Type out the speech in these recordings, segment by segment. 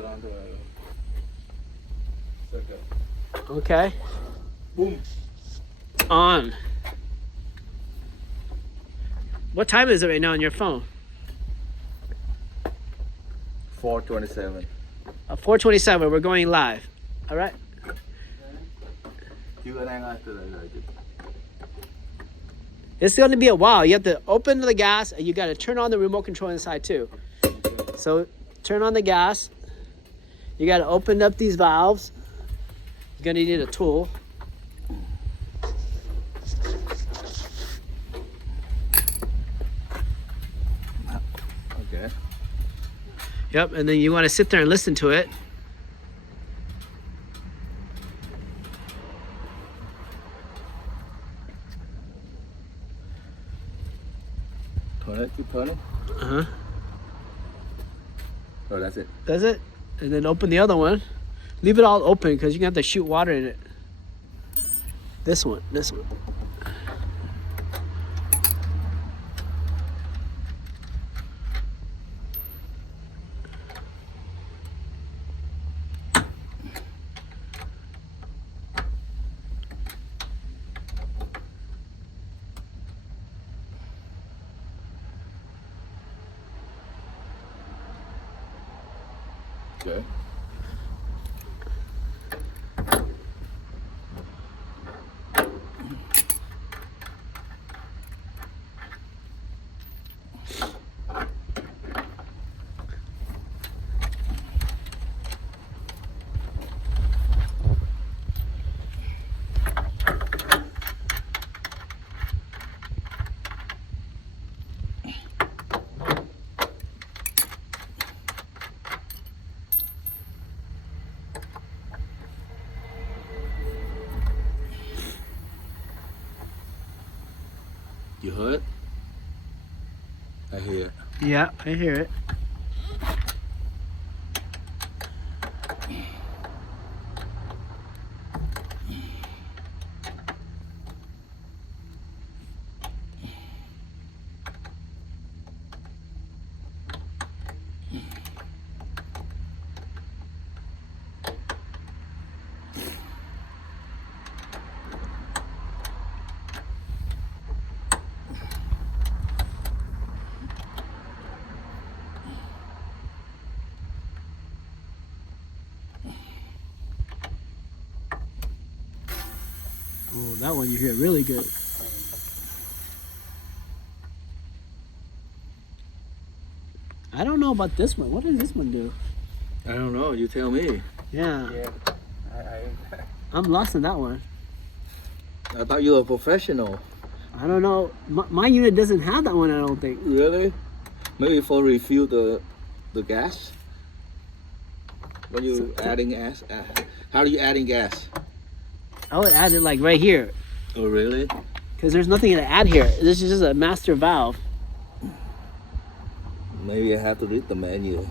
turn on the circuit. Okay. Boom. On. What time is it right now on your phone? 427. 4:27. We're going live. All right. Chưa có đang từ từ. It's going to be a while. You have to open the gas and you got to turn on the remote control inside too. So turn on the gas. You got to open up these valves. You're going to need a tool. Okay. Yep, and then you want to sit there and listen to it. Turn it, keep turning. Uh-huh. Oh, that's it. Does it? And then open the other one. Leave it all open because you're going to have to shoot water in it. This one. Okay. You heard it? I hear it. Yeah, I hear it. Oh, that one you hear really good. I don't know about this one. What does this one do? I don't know. You tell me. Yeah, Yeah. I'm lost in that one. I thought you were a professional. I don't know. My unit doesn't have that one, I don't think. Really? Maybe for refill the gas. When you adding gas, how are you adding gas? I would add it like right here Oh, really? because there's nothing to add here. This is just a master valve. Maybe I have to read the menu.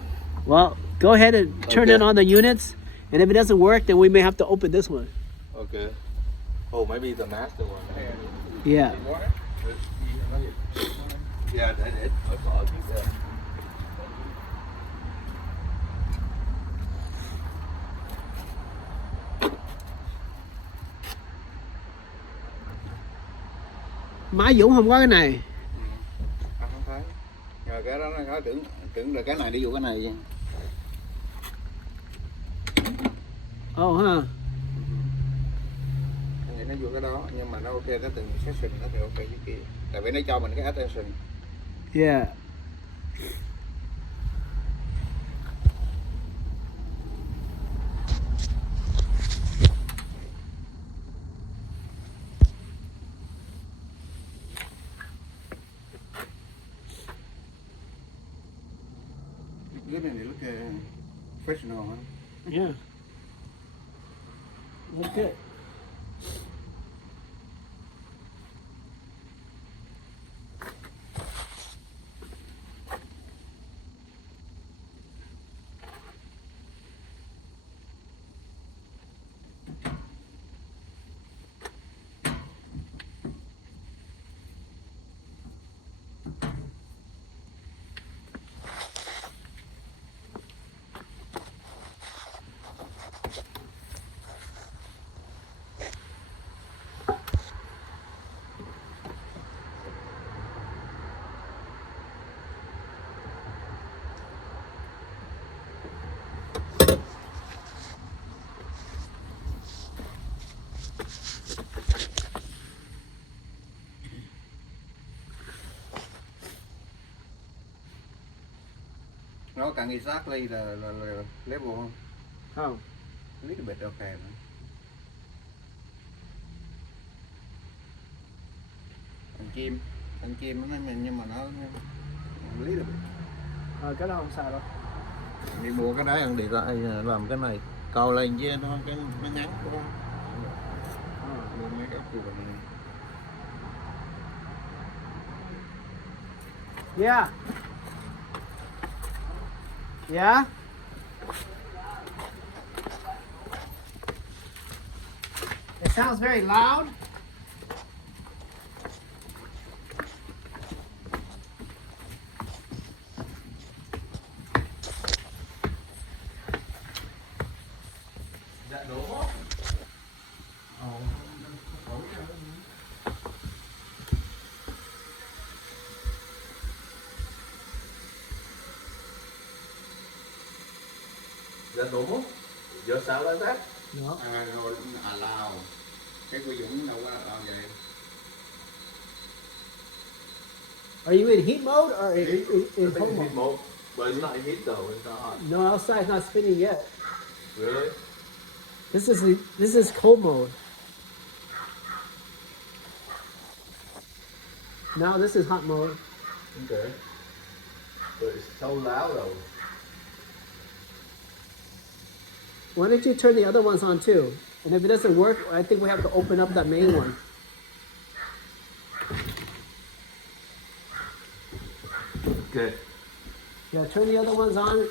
Well, go ahead and turn Okay. it on the units, and if it doesn't work, then we may have to open this one. Okay. Oh, maybe the master one. Yeah. Yeah, that's it. I'll keep that. Mã Dũng không có cái này. Không thấy. Rồi cái đó nó tưởng là cái này đi vô cái này. Oh, ha. Anh nghĩ nó vô cái đó, nhưng mà nó ok, nó từng section nó thì ok với kia. Tại vì nó cho mình cái attention. Yeah. Look at it, look professional, huh? Yeah. That's good. know can exactly the level không? Oh. A little bit okay. Anh chim nó nhưng mà nó a little bit. Cái đó không sao đâu. Đi mua cái đấy ăn đi lại làm cái này cầu lên với nó ngắn quá. Mua mấy cái cua này. Yeah. Yeah. It sounds very loud. Is that normal? Is that normal? Your sound like that? No. Rồi allow. Cái của Dũng đâu có vậy. Are you in heat mode or in cold mode? Heat mode, but it's not heat though. It's not hot. No, outside's not spinning yet. Really? This is cold mode. Now this is hot mode. Okay. But it's so loud though. Why don't you turn the other ones on too? And if it doesn't work, I think we have to open up that main one. Okay. Yeah, turn the other ones on.